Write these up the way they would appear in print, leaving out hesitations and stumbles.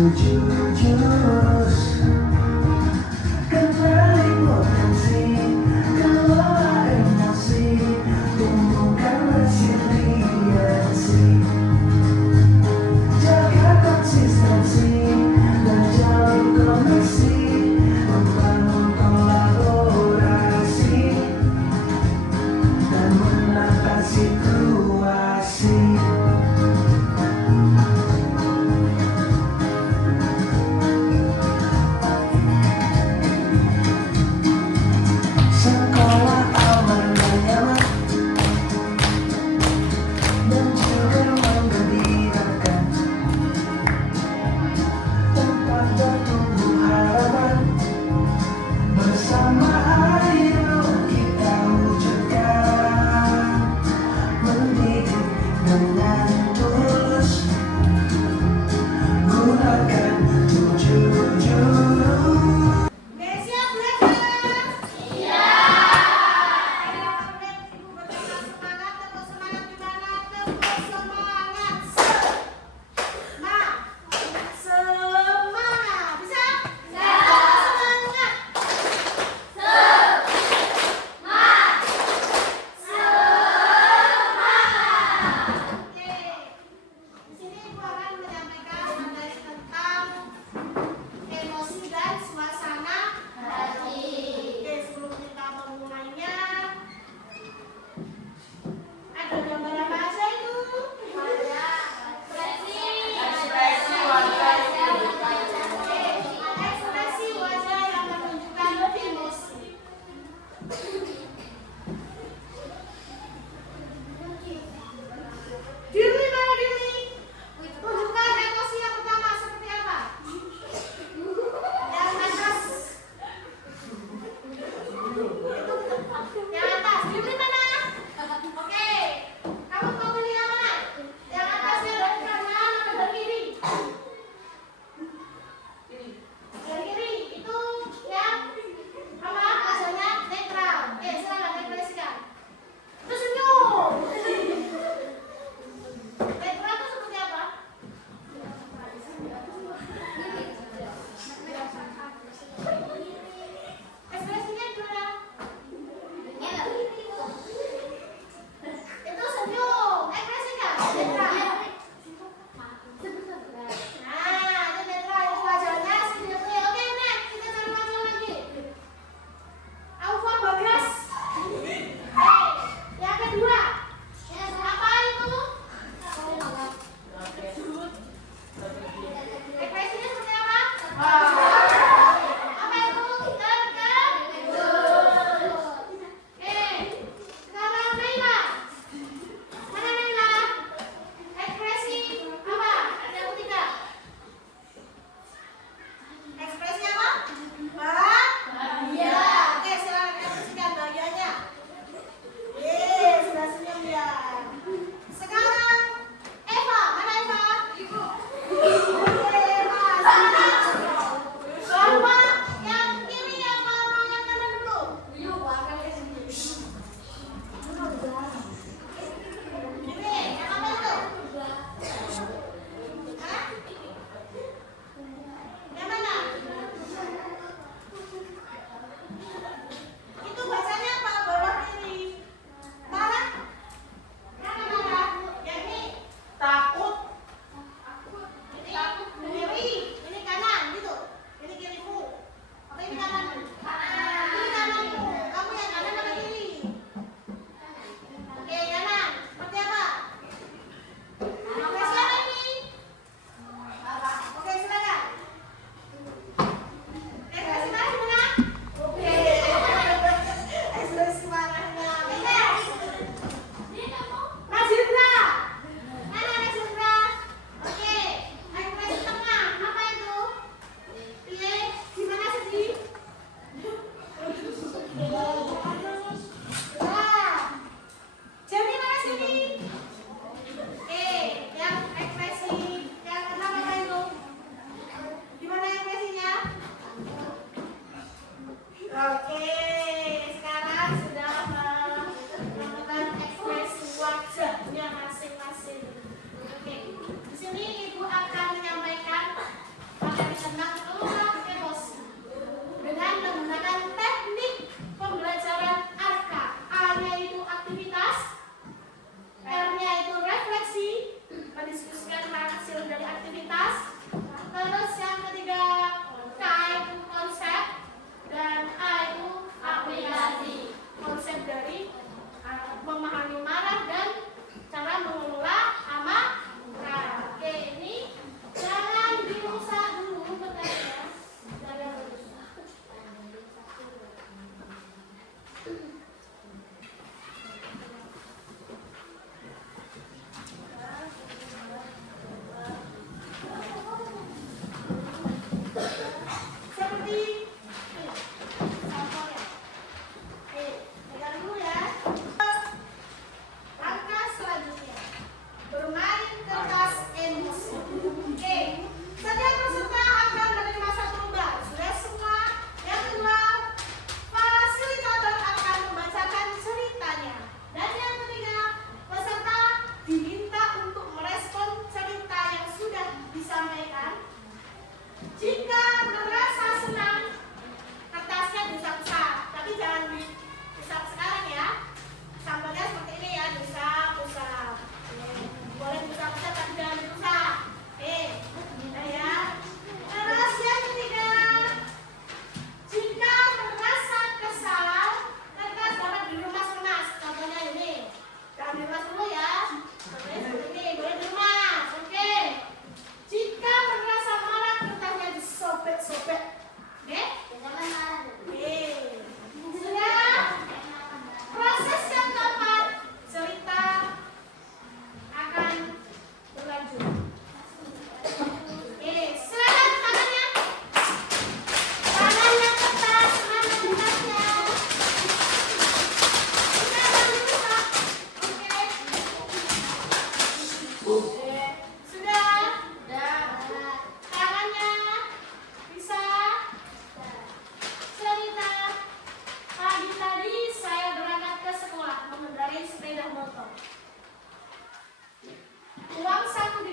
jujur kenali potensi, kelola emosi, tumbuhkan resiliensi, jaga konsistensi dan jauh koneksi, membangun kolaborasi dan menata situasi.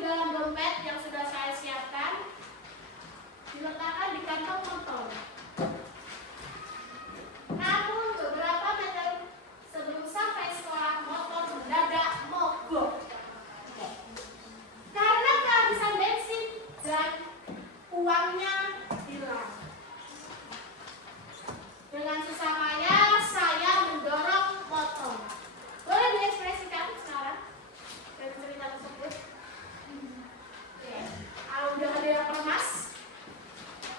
dalam dompet yang sudah saya siapkan, diletakkan di kantong motor. Namun beberapa meter sebelum sampai sekolah, motor mendadak mogok karena kehabisan bensin dan uangnya hilang. Dengan susah payah saya mendorong motor. Boleh diekspresikan sekarang dari cerita tersebut? Oke. Kalau udah ada yang lemas,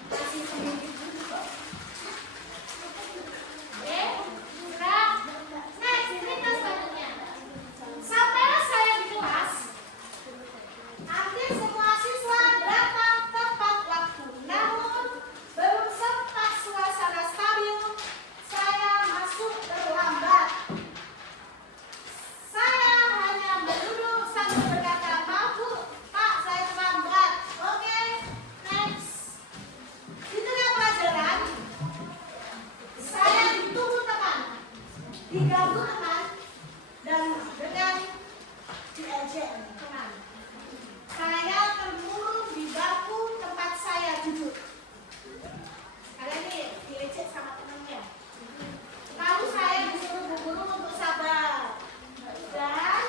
masih sedikit dulu. Oke, sudah. Next, cerita selanjutnya. Sampailah saya di kelas, hampir semua siswa datang tepat waktu. Namun, belum sempat suasana stabil, saya masuk terlambat. Saya hanya berduduk sambil berkata, "Maaf Bu, Pak, saya terlambat." Oke, next. Di tengah pelajaran, saya ditunggu teman, diganggu teman, dan dengan diejek teman. Saya termurung di bangku tempat saya duduk. Kalian nih diejek sama temannya. Lalu saya disuruh bu guru untuk sabar. Dan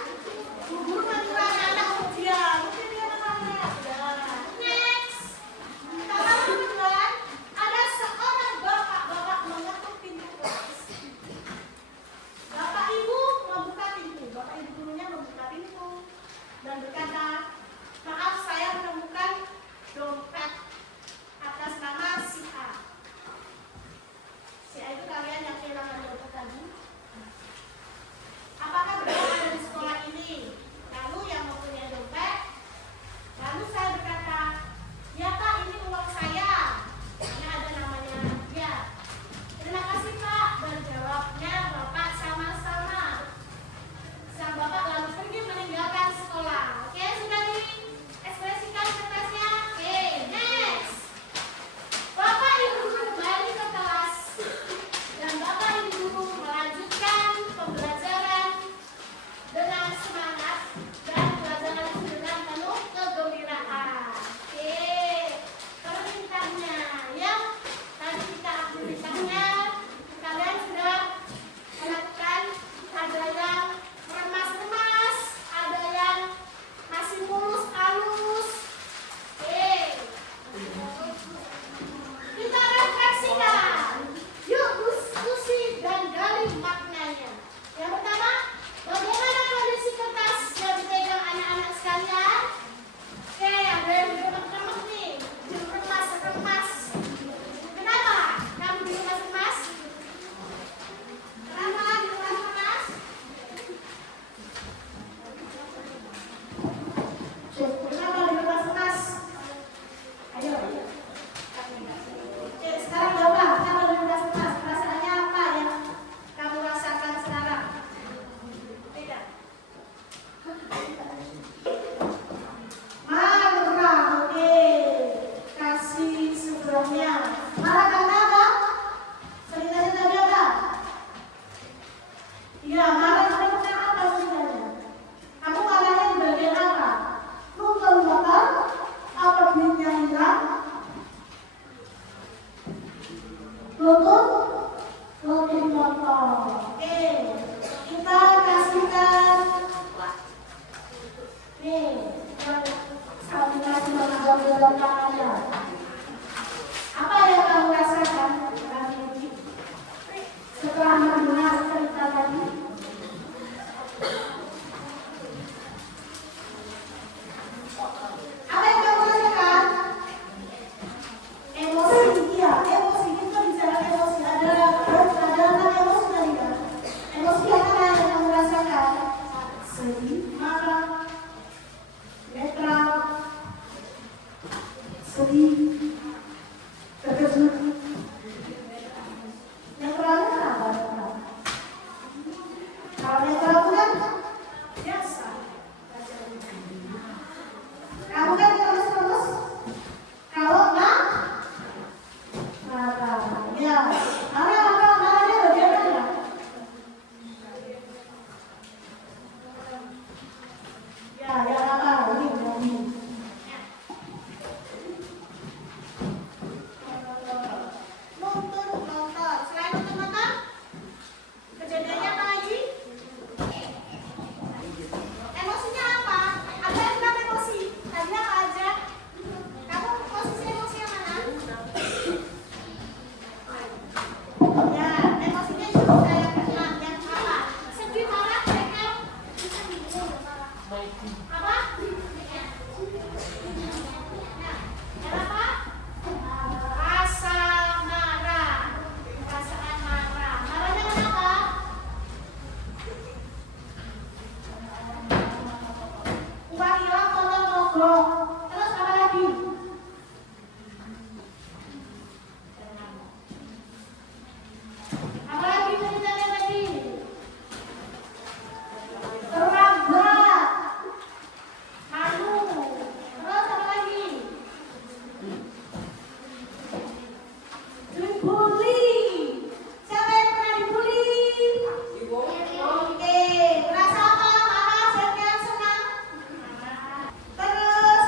bu guru menyuruh anak untuk diam. Mungkin dia namanya. Next. Kalau kebetulan ada seorang bapak-bapak mengetuk pintu kelas. Bapak ibu membuka pintu. Bapak ibu gurunya membuka pintu dan berkata, "Maaf, saya menemukan dompet atas nama si A." Si A itu kalian yang kehilangan dompet tadi. Apakah benar ada di sekolah ini? Lalu yang mempunyai dompet. Lalu saya berkata, "Ya Pak, ini uang saya." Karena ada namanya dia. "Terima kasih Pak." Berjawabnya Bapak, "Sama-sama." Sang bapak lalu pergi meninggalkan sekolah. Oke, sudah diekspresikan kertasnya. Oke, next. Bapak ibu guru kembali ke kelas dan bapak ibu guru melanjutkan pembelajaran dengan semangat dan pelajaran itu dengan penuh kegembiraan. Oke, perintahnya yang tadi kita aktivitasnya kalian sudah melakukan. Ada yang remas-remas, ada yang masih mulus halus. Oke, kita refleksikan. Yuk diskusi dan gali maknanya. Yang pertama, bagaimana kondisi kertas yang dipegang anak-anak sekalian? Oke, ada yang diremas-remas nih, diremas-remas. Kenapa kamu diremas-remas? Kenapa diremas-remas? Kenapa diremas-remas? Ayo. Oke, sekarang jawab. Kenapa diremas-remas? Perasaannya apa yang kamu rasakan sekarang? Tidak. Marah. Oke. Kasih sebelumnya. Marah karena apa? Ceritanya tadi apa? Iya, marah karena apa sebenarnya? Kamu marahnya di bagian apa? Nonton motor? Apa duitnya hilang? Nonton motor. Oke, kita kasihkan. Nih, kami kasih nomor tangannya. Apa yang kamu rasakan setelah mendengar cerita tadi? Apa yang kamu rasakan? Emosi, iya, emosi. Kita bicara emosi. Ada emosi tadi kan? Emosi apa yang kamu rasakan? Sedih, marah, netral, sedih, Apa? Yang apa? Rasa marah. Perasaan marah. Marahnya kenapa? Uang hilang atau mogok. Terus apa lagi? Apa lagi ceritanya tadi? Terlambat. Malu. Terus apa lagi? Dibully. Siapa yang pernah dibully? Oke. Rasa apa? Marah, sedih, senang? Terus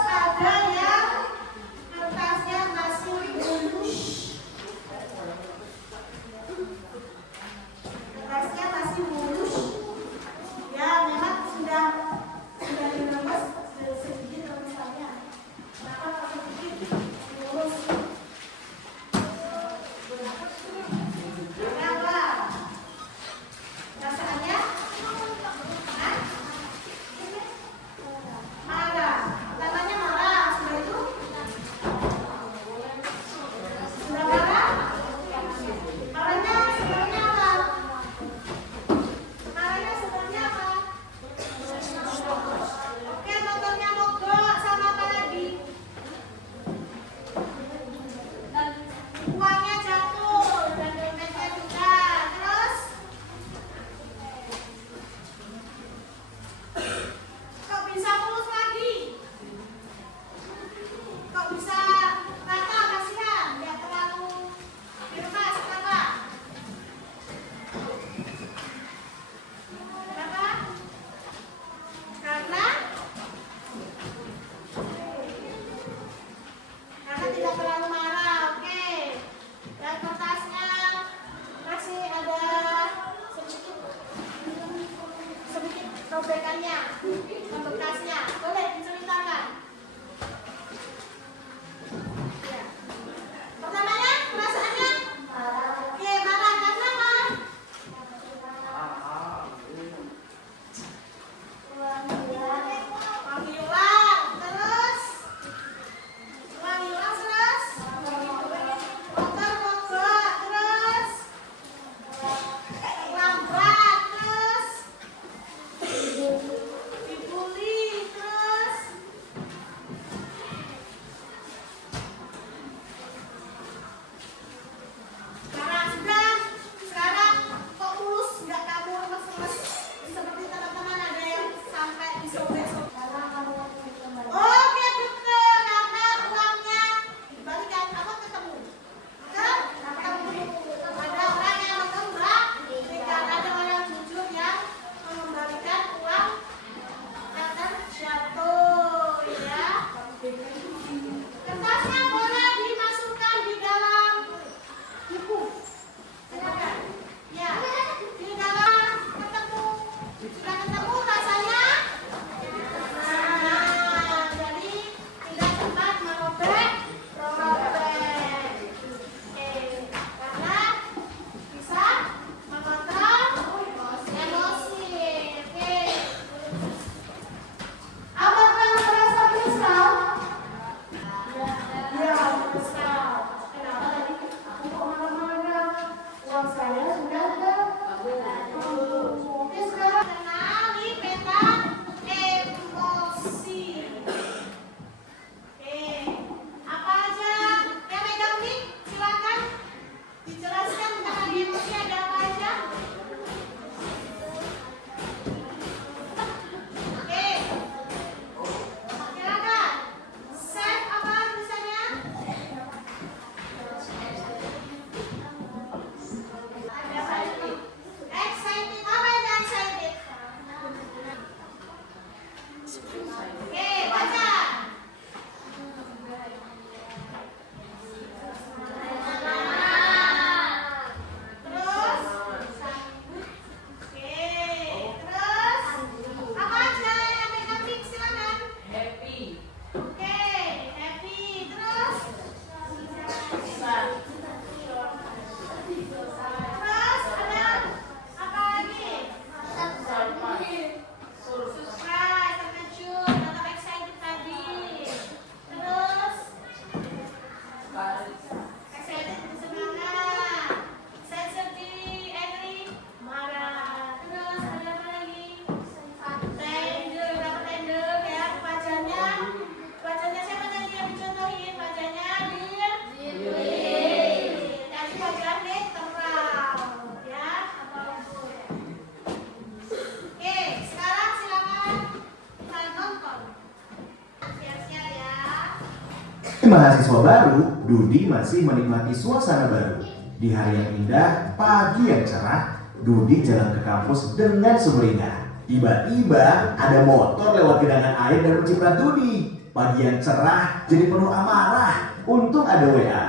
Mahasiswa baru, Dudi masih menikmati suasana baru. Di hari yang indah, pagi yang cerah, Dudi jalan ke kampus dengan sumringah. Tiba-tiba ada motor lewat genangan air dan menciprat Dudi. Pagi yang cerah jadi penuh amarah. Untung ada WA.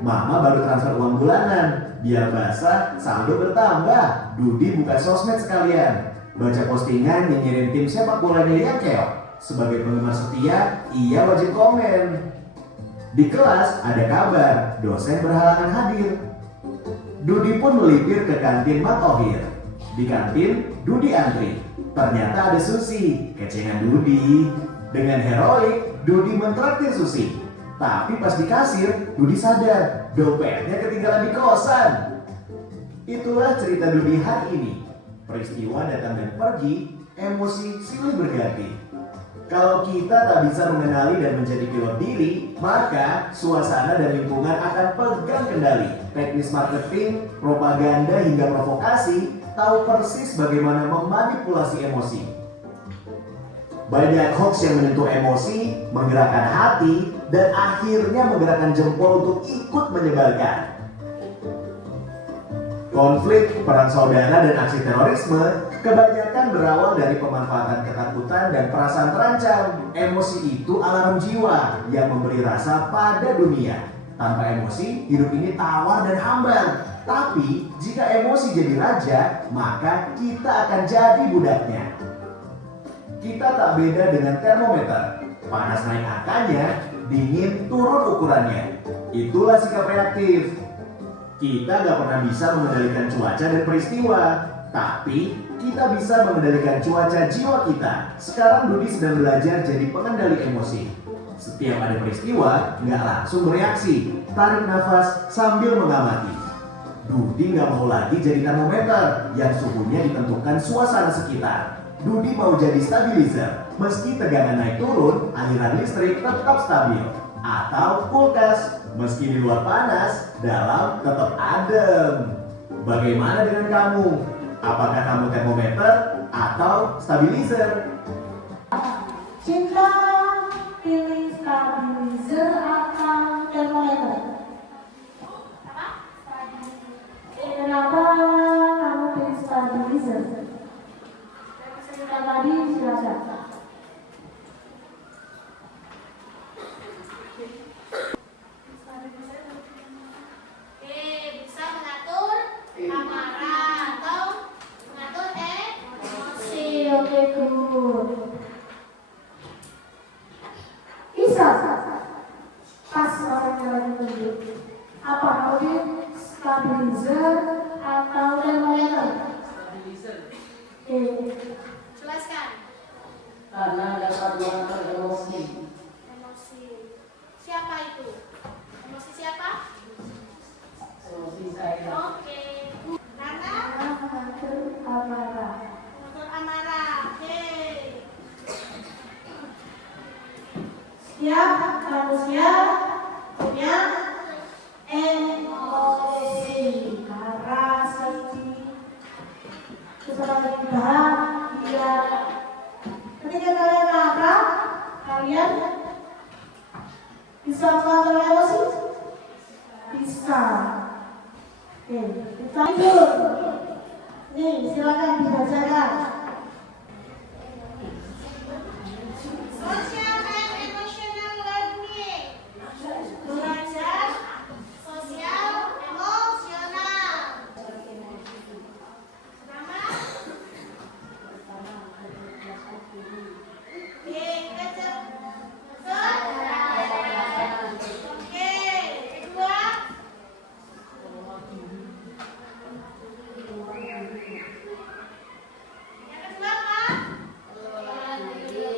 Mama baru transfer uang bulanan. Biar basah, saldo bertambah. Dudi buka sosmed sekalian. Baca postingan nyinyirin tim sepak bolanya yang keok. Sebagai penggemar setia, ia wajib komen. Di kelas ada kabar, dosen berhalangan hadir. Dudi pun melipir ke kantin Mat Ohir. Di kantin, Dudi antri. Ternyata ada Susi, kecengan Dudi. Dengan heroik, Dudi mentraktir Susi. Tapi pas di kasir, Dudi sadar, dompetnya ketinggalan di kosan. Itulah cerita Dudi hari ini. Peristiwa datang dan pergi, emosi silih berganti. Kalau kita tak bisa mengenali dan menjadi pilot diri, maka suasana dan lingkungan akan pegang kendali. Teknis marketing, propaganda hingga provokasi tahu persis bagaimana memanipulasi emosi. Banyak hoax yang menyentuh emosi, menggerakkan hati, dan akhirnya menggerakkan jempol untuk ikut menyebarkan. Konflik, perang saudara, dan aksi terorisme kebanyakan berawal dari pemanfaatan ketakutan dan perasaan terancam. Emosi itu alarm jiwa yang memberi rasa pada dunia. Tanpa emosi, hidup ini tawar dan hambar. Tapi, jika emosi jadi raja, maka kita akan jadi budaknya. Kita tak beda dengan termometer. Panas naik angkanya, dingin turun ukurannya. Itulah sikap reaktif. Kita gak pernah bisa mengendalikan cuaca dan peristiwa, tapi kita bisa mengendalikan cuaca jiwa kita. Sekarang Dudi sedang belajar jadi pengendali emosi. Setiap ada peristiwa, gak langsung bereaksi. Tarik nafas sambil mengamati. Dudi gak mau lagi jadi termometer yang suhunya ditentukan suasana sekitar. Dudi mau jadi stabilizer. Meski tegangan naik turun, aliran listrik tetap stabil. Atau kulkas, meski di luar panas, dalam tetap adem. Bagaimana dengan kamu? Apakah kamu termometer atau stabilizer? Cinta pilih stabilizer atau termometer? Kenapa kamu pilih stabilizer? Cerita tadi silakan. Bisa mengatur amarah atau mengatur emosi. Oke, good. Bisa pas orangnya lagi tunjuk. Apa lebih stabilizer atau termometer? Stabilizer. Oke. Jelaskan. Karena dapat mengatur emosi. Emosi. Siapa itu? Emosi siapa? Emosi saya. Oke. Karena mengatur amarah. mengatur amarah. Oke. Setiap manusia punya emosi. Marah, sedih, kesalahan bahagia. Ketika kalian marah, kalian bisa mengatur emosi? Bisa. Oke, kita dulu. Nih, silakan dibacakan. Social and emotional learning. Belajar sosial emosional. Pertama. Oke, baca. Oke, kedua. Yang kedua apa? Oke,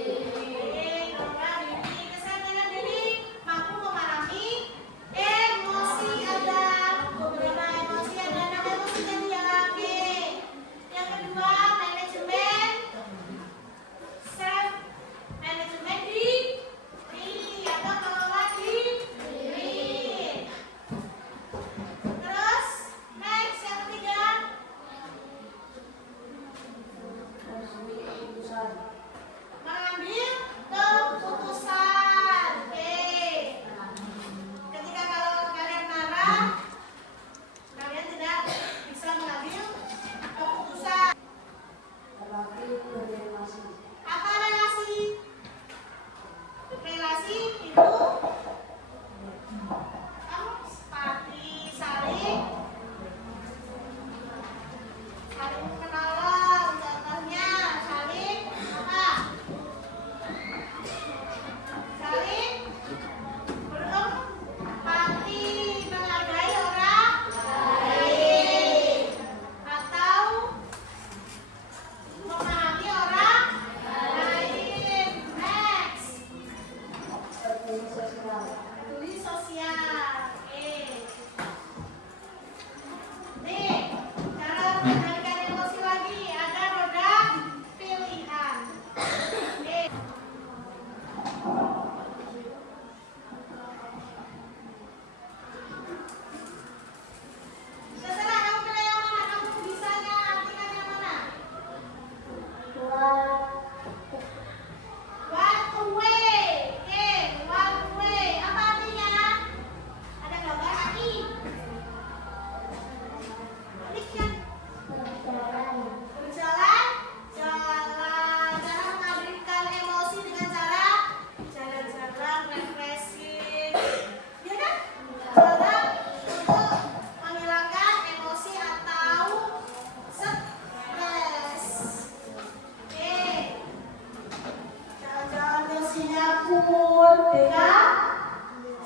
Deka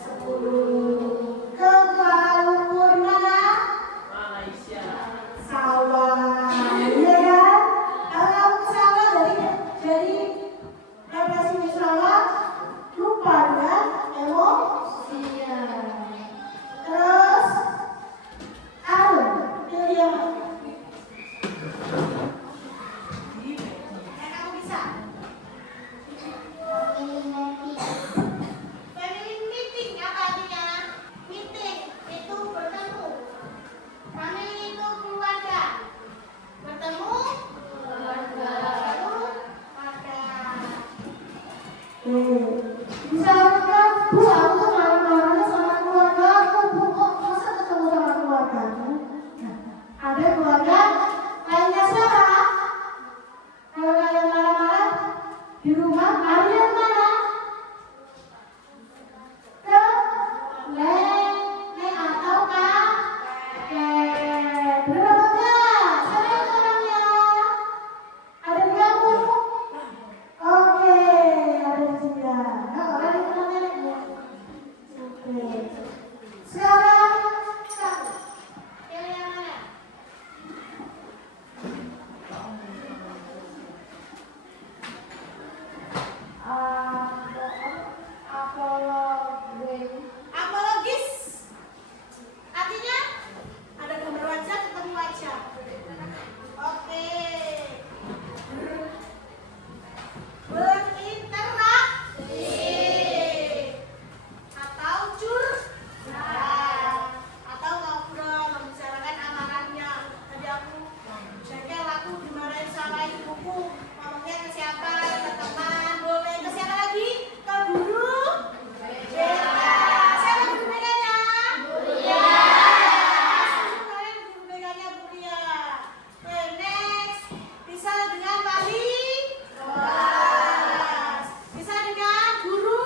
10. Ke Kuala Lumpur mana? Malaysia. Sawah. Iya kan? Kalau kamu ke sawah jadi represi di sawah lupa kan? Emosinya. Terus Arun, pilih yang mana? Kamu bisa? Family meeting apa artinya? Meeting itu bertemu. Family itu keluarga. Bertemu keluarga. Bisa kan? Bu, aku kemarin-kemarin sama keluarga aku, Bu, kok masa ketemu sama keluarga? Ada keluarga lainnya siapa? Kalau kalian marah-marah di rumah, larinya kemana? Ke Nenek atau kakek. Bener apa enggak? Siapa yang orangnya? Ada di kamu? Oke, ada juga. Nah, orang di rumah neneknya. Oke. Sekarang kamu. Pilih yang mana? Apologis. Artinya ada gambar wajah ketemu wajah. Oke. Berinteraksi atau curhat atau ngobrol membicarakan amarahnya. Tadi aku jengkel, aku dimarahin sama ibuku. Ngomongnya ke siapa? Ke teman, boleh ke siapa lagi? Ke guru? Siapa guru BK-nya? Bulia. Kalian guru BK-nya Bulia. Oke, next. Bisa dengan wali kelas. Bisa dengan guru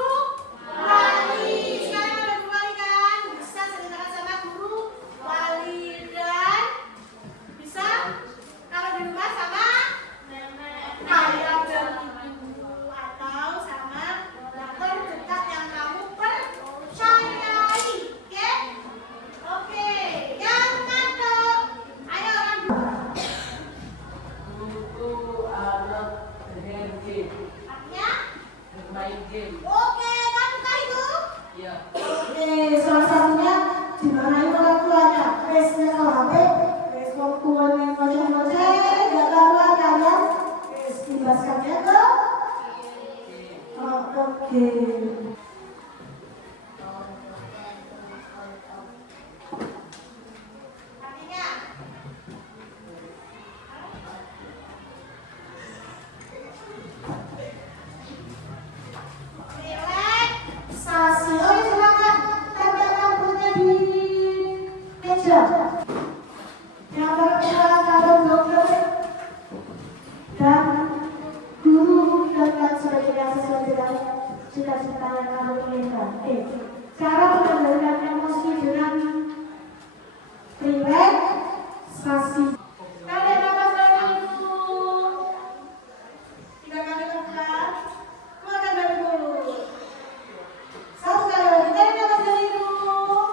wali. Sekarang ada guru wali kan? Bisa ceritakan sama guru wali. Dan bisa kalau di rumah sama ayah dan ibu atau sama terdekat yang kamu percayai. Oke? Oke. Yang ngantuk. Ayo orang Buku anak dengan game. artinya. Bermain game. Oke, kamu kah itu? Ya. Oke, salah satunya dimarahin orang tuanya. Face-nya ke HP, face waktuan yang ngoceh-ngoceh, gak karuan kalian. Face dibaskannya ke. Oh, oke. Artinya? Relaksasi. Oh ya, silakan tempel rambutnya di meja. Yang berkenalan calon dokter dan guru dan lain sebagainya sesuai dengan cita-cita yang kamu inginkan. Oke. Cara mengendalikan emosi dengan relaksasi. Tarik nafas dari mulut. 3 kali tekan. Keluarkan dari mulut. 1 kali lagi. Tarik nafas dari mulut.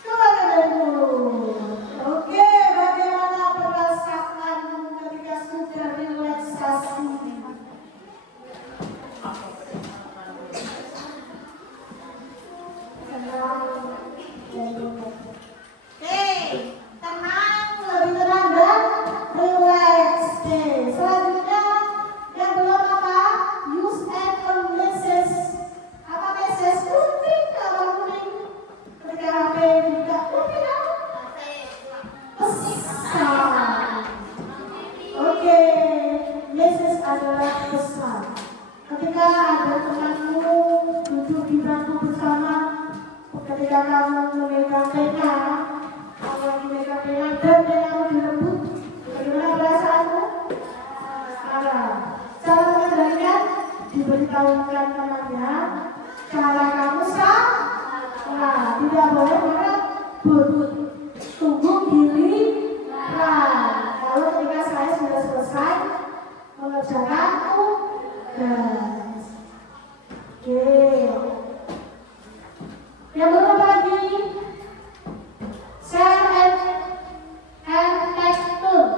Keluarkan dari mulut. Oke, bagaimana perasaan ketika sudah relaksasi? Tenang, lebih tenang dan relax. Oke, selanjutnya yang belum apa? Use and message. Apa message? Kuning, kalau kuning. Ketika HP dibuka, kuning apa? Pesan. Oke, message adalah pesan. Ketika ada temanmu duduk di bangku bersama, ketika kamu memegang pena, kamu lagi megang pena dan penamu direbut, bagaimana perasaanmu? Cara mengendalikan, diberitahukan temannya, cara kamu salah, tidak boleh berebut, tunggu giliran. Lalu ketika saya sudah selesai mengerjakan tugas. Oke. Yang berapa lagi? Share and take turn.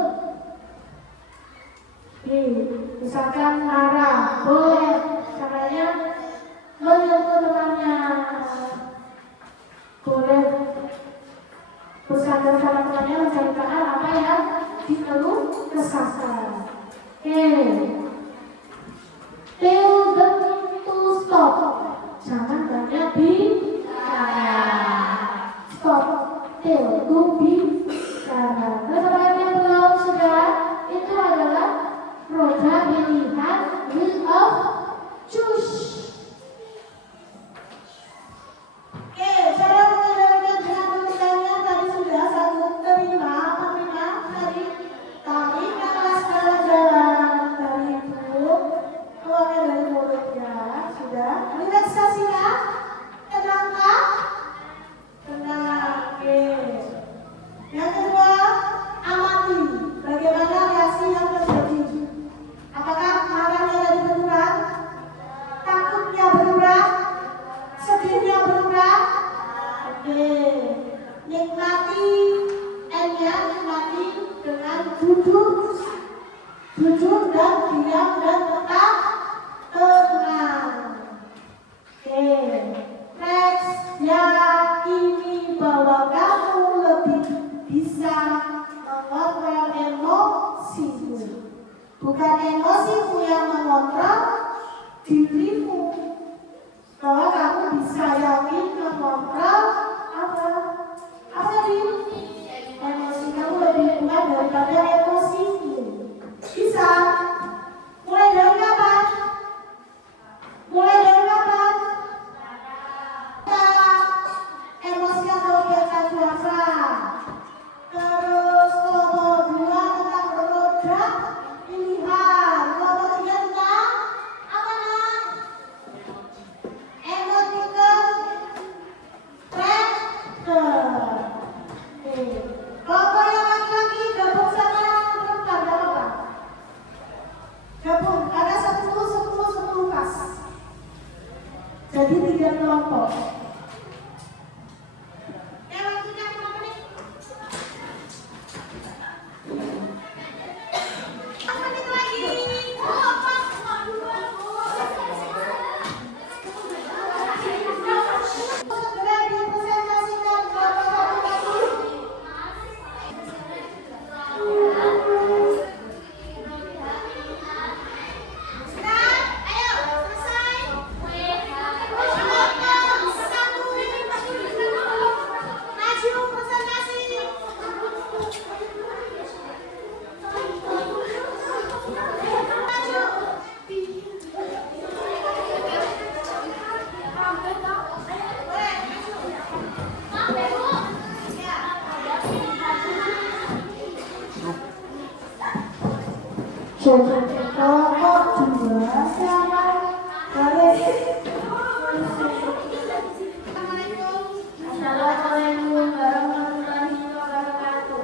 Misalkan marah, boleh caranya menyentuh temannya, boleh bersandar sama temannya menceritakan apa yang dikeluh kesahkan. Tell them to stop. Jangan banyak bicara. Stop. Tell to bicara. Terus apa yang belum sudah? Itu adalah roda pilihan wheel of choose. Oke, cara mengendalikan dengan pemilihannya tadi sudah satu terima dari tarik nafas jalan dari itu keluarnya dari mulutnya sudah relaksasinya tenangkah tenang. Oke, yang kedua amati bagaimana reaksi yang terjadi. Apakah marahnya jadi berkurang, takutnya berkurang, sedihnya berkurang? Oke, nikmati N-nya, nikmati dengan duduk dan diam dan tetap tenang. Oke, next, yakini bahwa kamu lebih bisa mengontrol emosimu, bukan emosimu yang mengontrol dirimu. Bahwa kamu bisa yakin mengontrol apa tadi? Emosi kamu lebih kuat daripada emosimu. Bisa. Mulai dari kapan? Emosi yang terbiasa puasa. Terus kelompok 2 tentang roda pilihan. Kelompok 3 tentang apa nak? Emoticon tractor. Kelompok yang laki-laki gabung sama yang perempuan berapa? Gabung, ada 10 pas. Jadi 3 kelompok. Yang laki-laki berapa nih? 5 menit lagi. Segera dipresentasikan kelompok laki-laki. Sudah? Ayo, selesai. Maju presentasi. Kelompok 2 sama boleh. Assalamualaikum warahmatullahi wabarakatuh.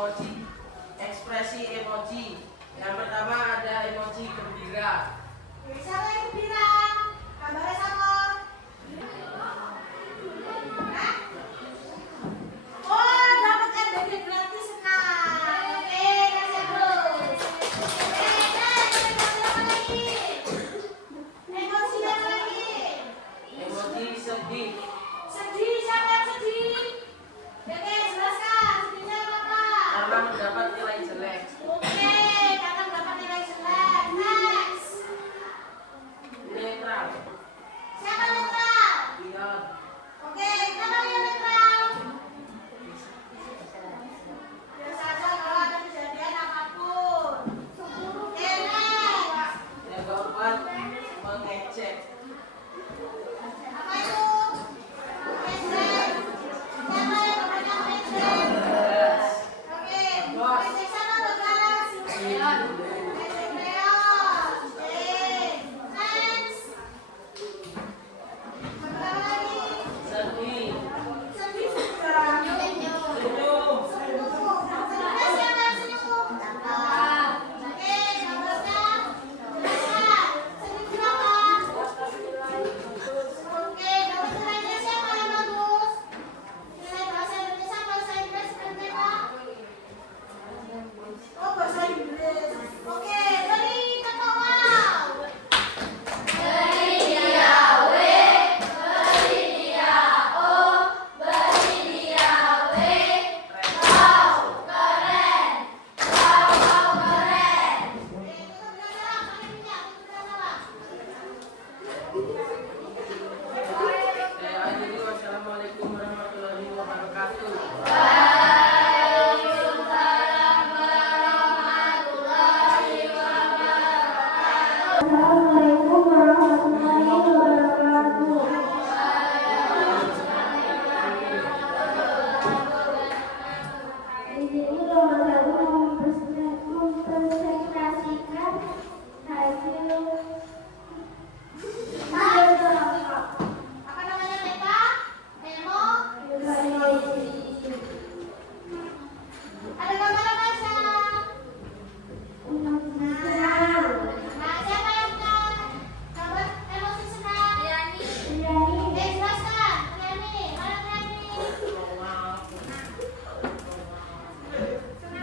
emoji, ekspresi emoji. Yang pertama ada emoji gembira. Siapa yang gembira? Kabarnya sama. Hah? Oh, dapat MBG gratis senang. Oke, kasih terus. Apa lagi? Emoji apa lagi? Emoji sedih. Sedih, siapa yang sedih? Oke, jelaskan. Sedihnya apa? Karena mendapat nilai jelek. Oke, karena dapat nilai jelek. Next. Netral. Siapa netral? Pion. Oke, kenapa dia netral? Biasa saja kalau ada kejadian apapun. Oke, next. Yang keempat, mengecek. Apa itu? Mengecek. Siapa yang pernah mengecek? Yes. Oke, mengecek siapa bergaras? Mengecek Leon. Oke, next. Apa lagi? Sedih. Sedih juga. Senyum. Sedihnya siapa yang senyum? Oke, gambarnya. Jelaskan. Sedih berapa? Oke, dapat nilainya siapa yang bagus? Nilai bahasa Indonesia, bahasa Inggris, NPK? Oh, bahasa Inggris. Oke, dari kata wow. Saya akhiri, wassalamualaikum warahmatullahi wabarakatuh. Assalamualaikum warahmatullahi wabarakatuh. Di sini lomba satu mempresentasikan hasil Apa namanya Meta? Nemo? Ada gambar apa aja? undang-undang Nah, siapa yang bukan? Gambar emosi senang? Riani Oke, jelaskan. Riani, mana Riani? Senang.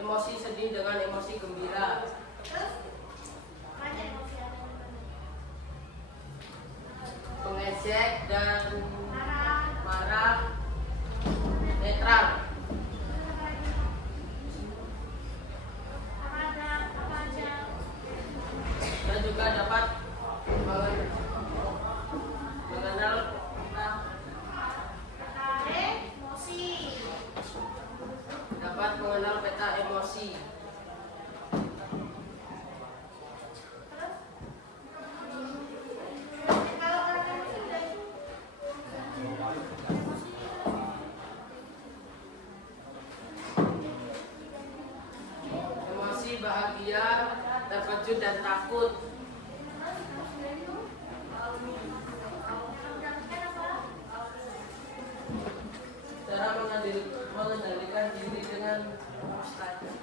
emosi sedih dengan emosi gembira. Terus banyak emosi ada yang mana? Mengejek dan Marah. marah, netral. Apa ada apa aja? Dan juga dapat mengenal Peta emosi. dapat mengenal peta emosi. Kalau orang emosi udah itu emosi Emosi bahagia, terkejut dan takut. Cara mengendalikan diri dengan strategi.